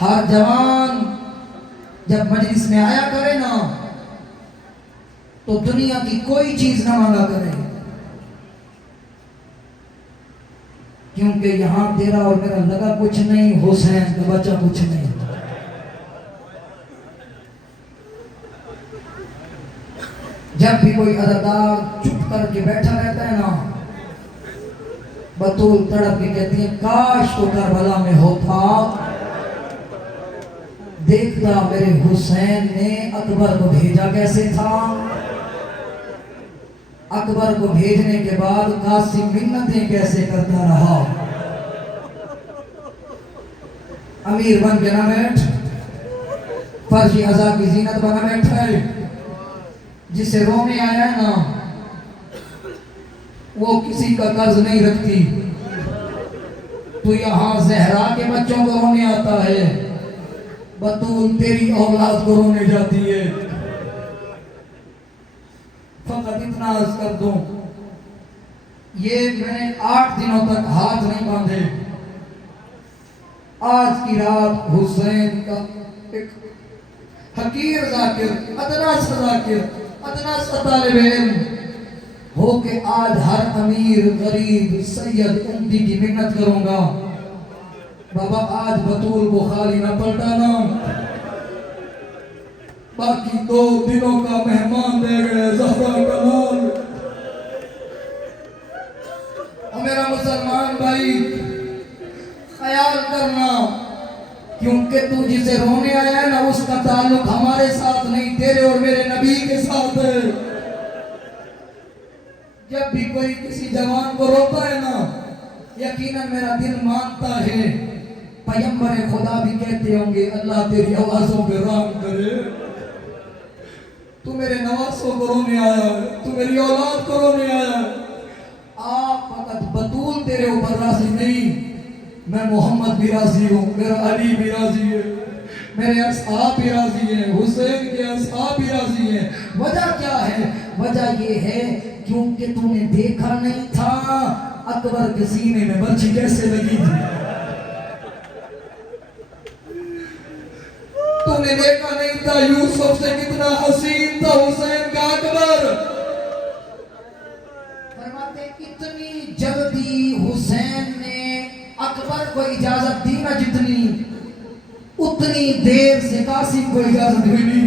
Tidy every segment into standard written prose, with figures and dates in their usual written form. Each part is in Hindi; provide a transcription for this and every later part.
हर जवान जब मजलिस में आया करे ना तो दुनिया की कोई चीज ना मांगा करे, क्योंकि यहां तेरा और मेरा लगा कुछ नहीं, हुसैन का बचा कुछ नहीं। जब भी कोई अदादार चुप करके बैठा रहता है ना, बतूल तड़प के कहती है काश तो करबला में होता, देखता मेरे हुसैन ने अकबर को भेजा कैसे था। अकबर को भेजने के बाद कासिम मिन्नतें कैसे करता रहा। अमीर बन के ना बैठ, फर्जी अज़ा की जीनत बना बैठा है। जिसे रोने आया है ना वो किसी का कर्ज नहीं रखती। तो यहाँ जहरा के बच्चों को रोने आता है, बतूल तेरी औलाद को रोने जाती है। फकत इतना अर्ज कर दूं, ये मैंने 8 दिनों तक हाथ नहीं बांधे। आज की रात हुसैन का एक हकीर जाकिर, अदना सा जाकिर, अदना सा तालिब इल्म हो के आज हर अमीर गरीब सैयद उम्मती की मिन्नत करूंगा। बाबा आज बतूल को खाली न पलटाना, बाकी 2 दिनों का मेहमान दे गए ज़हरा कमाल। और मेरा मुसलमान भाई ख्याल करना, क्योंकि तू जिसे रोने आया है ना उसका ताल्लुक हमारे साथ नहीं, तेरे और मेरे नबी के साथ है। जब भी कोई किसी जवान को रोता है ना, यकीनन मेरा दिल मानता है पैगंबर खुदा भी कहते होंगे अल्लाह तेरी आवाजों पे रहम करे। तू मेरे नवासों को रोने आया है, तू मेरी औलाद को रोने आया है। आप फकत बतूल तेरे ऊपर राजी नहीं, मैं मोहम्मद भी राजी हूँ, मेरा अली भी राजी है, मेरे असहाब भी राजी हैं, हुसैन के असहाब भी राजी हैं। वजह क्या है? वजह ये है क्योंकि तूने देखा नहीं था अकबर के सीने में बर्छी कैसे लगी थी। तूने देखा नहीं था यूसुफ से कितना हसीन था हुसैन का अकबर। फरमाते इतनी जल्दी हुसैन ने अकबर को इजाजत दी ना जितनी, उतनी देर से कासिम को इजाजत मिली।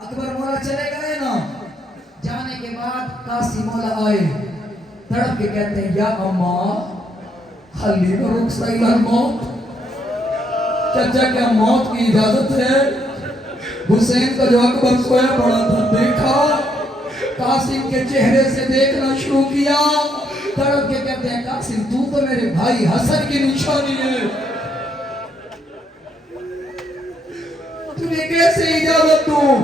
अकबर मौला चले गए ना, जाने के बाद कासिम मौला आए, तड़प के कहते हैं या अम्मा खाली रुख सही मौत। चाचा क्या मौत की इजाजत है? हुसैन का जो अकबर सोया पड़ा था देखा, कासिम के चेहरे से देखना शुरू किया, तड़प के कहते हैं कासिम तू तो मेरे भाई हसन की निशानी है, तुझे कैसे इजाजत दूं?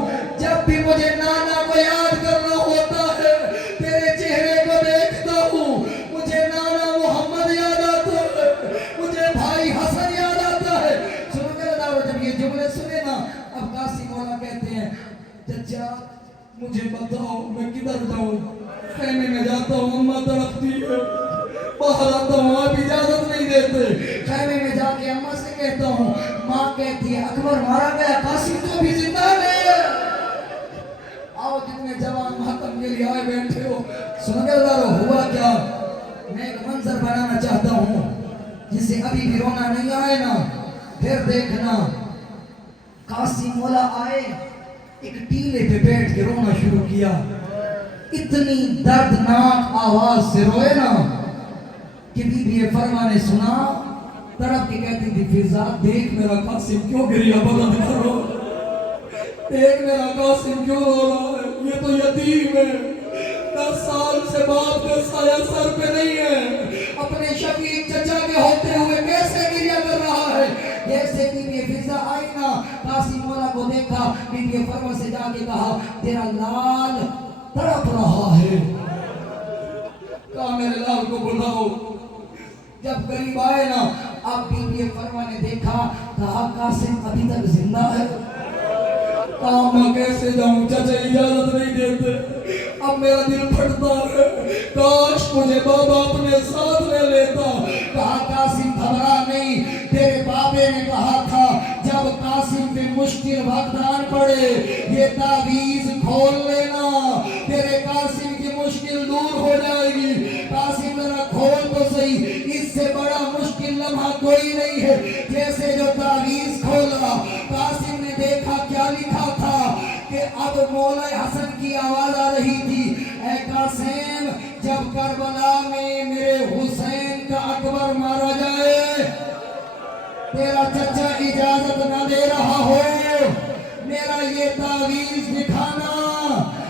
जब भी मुझे नाना को याद करना होता है तेरे चेहरे को देखता हूँ, मुझे नाना मोहम्मद याद आता है, मुझे भाई हसन याद आता है। जब ये जुमले सुने ना, अब कासिम मौला कहते हैं चचा मुझे बताओ मैं किधर जाऊं? खेमे में जाता हूँ अम्मा तड़पती है, बाहर आता हूँ आप इजाजत नहीं देते, खेमे में जाके अम्मा से कहता हूँ, माँ कहती है अकबर मारा गया, कासिम तो भी जिंदा है। आओ जितने जवान मातम के लिए आए बैठे हो, सुनगरदारो हुआ क्या? मैं एक मंजर बनाना चाहता हूँ जिसे अभी भी रोना नहीं आए ना, फिर देखना। कासिम मौला आए, एक टीले पे बैठ के रोना शुरू किया, इतनी दर्दनाक आवाज से रोए ना कि बीबी फरमा ने सुना, तड़प के कहती थी फिजा देख मेरा कासिम क्यों गिरिया बुलंद करो, देख मेरा कासिम क्यों रो रहा है, ये तो यतीम है, 10 साल से बाप का साया सर पे नहीं है, अपने शकीक चचा के होते हुए कैसे गिरिया कर रहा है। जैसे बीबी फिजा आई ना, कासिम मौला को देखा, बीबी फरमा से जाके कहा तेरा लाल तड़प रहा है, कहा मेरे लाल को बुलाओ। जब करीब आए ना, अब बीबी फरमा ने देखा, कहा कासिम अभी तक जिंदा है, कहा मैं कैसे जाऊं, चाचा इजाजत नहीं देते, अब मेरा दिल फटता है, काश मुझे बाबा अपने साथ ले लेता। कहा कासिम घबरा नहीं, तेरे बाबे वाले ने कहा था जब कासिम पे मुश्किल वक्त आन पड़े ये तावीज खोल लेना, तेरे कासिम की मुश्किल दूर हो जाएगी। कासिम जरा खोल तो सही, इससे बड़ा मुश्किल लम्हा कोई नहीं है। जैसे जो तावीज खोला, कासिम ने देखा क्या लिखा था कि अब मौला हसन की आवाज आ रही थी, ऐ कासिम जब करबला में मेरे हुसैन का अकबर मारा जाए, तेरा चचा इजाजत न दे रहा हो, मेरा ये तावीज दिखाना,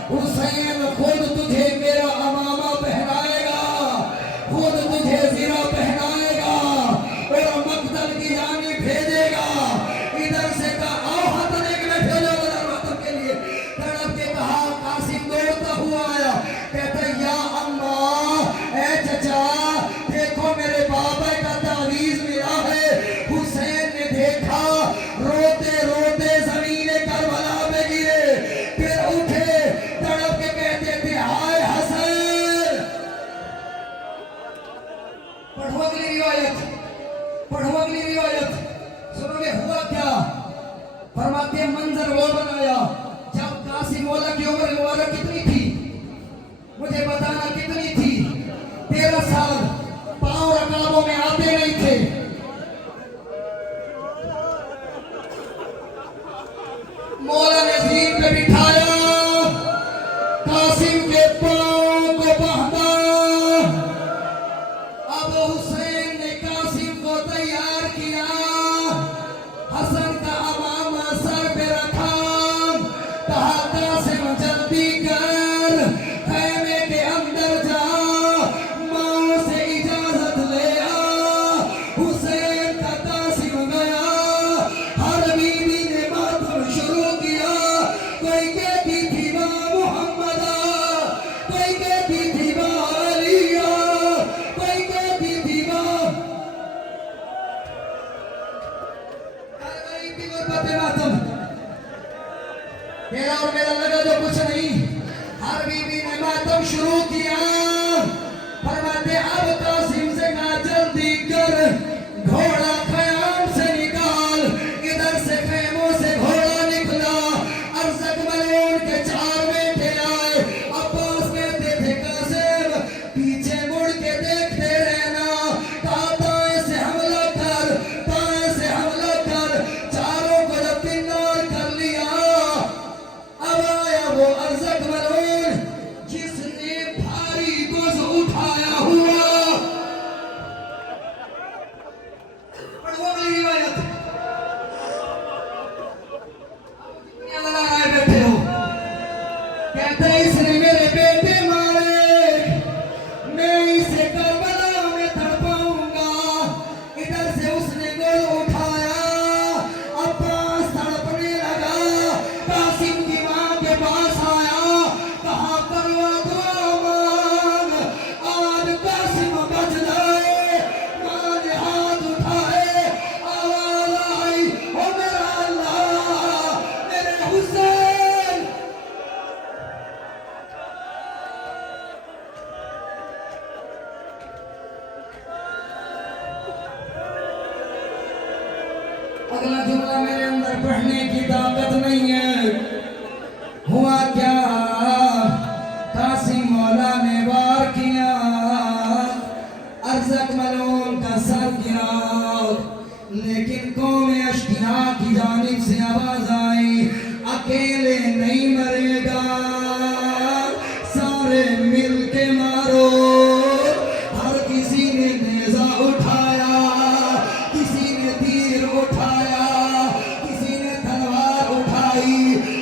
हुसैन खुद तुझे मेरा अमामा पहनाएगा, खुद तुझे ज़िरा पहनाएगा और मकतल की जानिब भेजेगा। इधर से कहा आओ हाथ लेके बैठे जाओ दरवाज़े के लिए। तड़प के कहा, कासिम दौड़ता हुआ आया, कहते या अम्मा, ऐ चचा देखो मेरे बाबा का तावीज मिला है। हुसैन ने देखा, रोते रोते जमीने करबला पे गिरे, फिर उठे, तड़प के कहते थे हाय हसन। पढ़ो अगली रिवायत, पढ़ो अगली रिवायत, सुनोगे हुआ क्या। फरमाते मंजर वो बनाया जब कासिम मौला की उम्र मुबारक कितनी थी, मुझे बताना कितनी थी, 13 साल। पांव रकाबों में आते नहीं थे। मौला ने जीन पे बिठाया, कासिम के पांव को बांधा। अब हुसैन ने कासिम को तैयार किया, हसन का अमामा सर पे रखा, कहा कासिम जल्दी कर, खैमे के अंदर जा, मां से इजाजत ले आ। हुसैन का कासिम गया, हर बीवी ने मातम शुरू किया। कोई कहती थी मां मुहम्मदा, कोई कहती थी मां अलिया, कोई कहती थी मां मातम। तेरा और मेरा लगा जो कुछ नहीं, हर बीवी ने मातम शुरू किया। फरमाते अब कासिम से कहा जल्दी कर, घोड़ा खयाम से निकाल। इधर से खैमों से घोड़ा निकला, अरसक मलून के 4 बेटे आए। अब्बास कहते थे कासिम पीछे मुड़ के देखते रहना, कहा दाएं से हमला कर, दाएं से हमला कर। चारों को जब तिन्नार कर लिया, अब आया वो अरसक मलून जिसने भारी गुज उठाया हुआ। पढ़ो अगली रिवायत, दुनिया लगाए बैठे हो। कहते इसने मेरे बेटे मारे, मैं इसे करबला में तड़पाऊंगा। इधर से उसने गोल उठाया, अब्बास तड़पने लगा। कासिम की मां के पास आया, कहा करवा दुआ मांग, आज कासिम बच जाए। मां ने हाथ उठाए, आवाज आई ओ मेरा अल्लाह, मेरे हुसैन। अगला जुमला मेरे अंदर पढ़ने की ताकत नहीं है। हुआ क्या, कासिम मौला ने वार किया, अरसक मलून का सर गिरा, लेकिन कौम अश्किया की जानिब से आवाज आई अकेले नहीं मरेगा, सारे मिल के मारो। हर किसी ने नेजा उठाया, किसी ने तीर उठाया, किसी ने तलवार उठाई,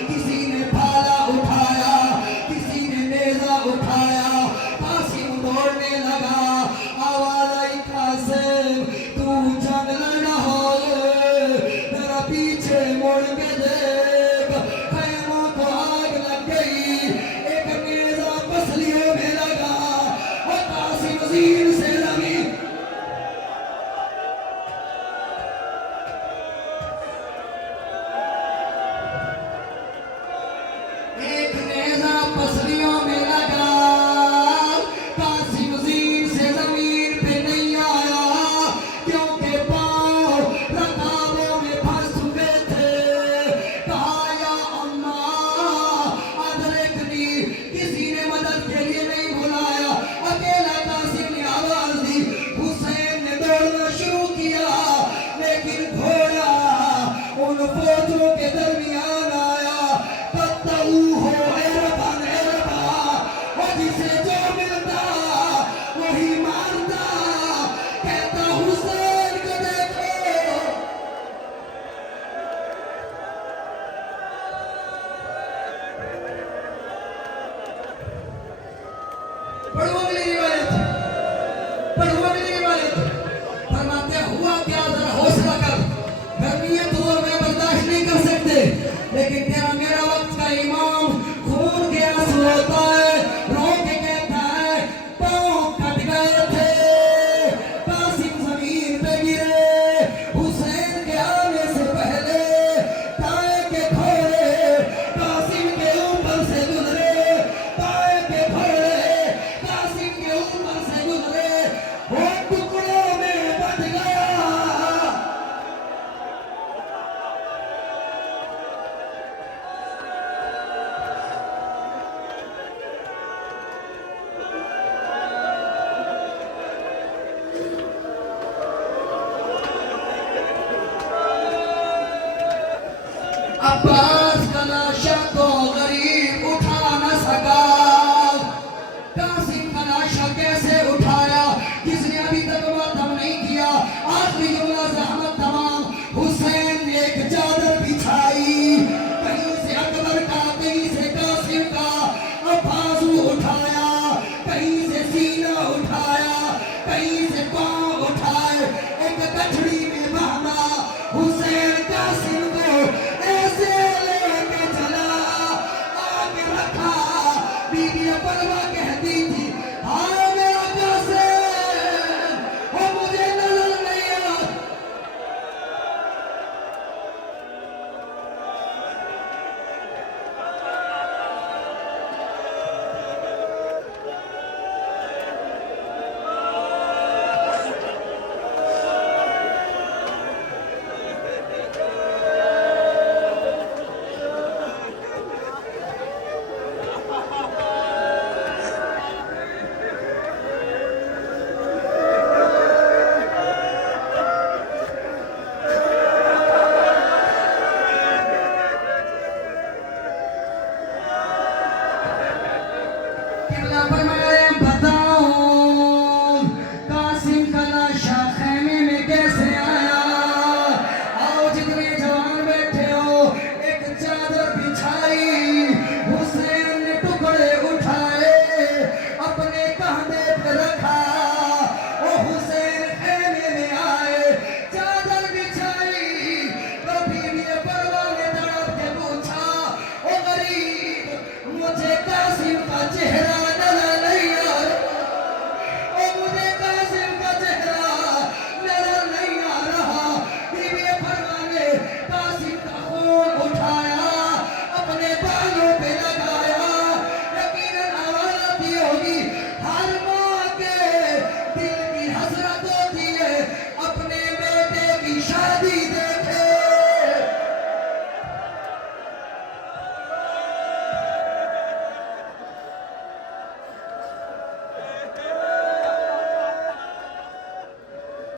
किसी ने भाला उठाया, किसी ने नेजा उठाया। कासिम दौड़ने लगा, आवाज आई कासिम तू जंग लड़ा हो, जरा पीछे मुड़ के देख, खैमों को आग लग गई। अब्बास का लाशा तो गरीब उठा न सका। कासिम का लाशा कैसे उठाया, किसने अभी तक मातम नहीं किया। आखिरी जुमला ज़हमत तमाम। हुसैन ने एक चादर बिछाई, कहीं से अकबर का, कहीं से कासिम का बाजू उठाया, कहीं से सीना उठाया, कहीं से पांव उठाए, एक गठड़ी में बांधा। हुसैन कासिम को ऐसे लेके चला, आगे रखा। बीबी परवा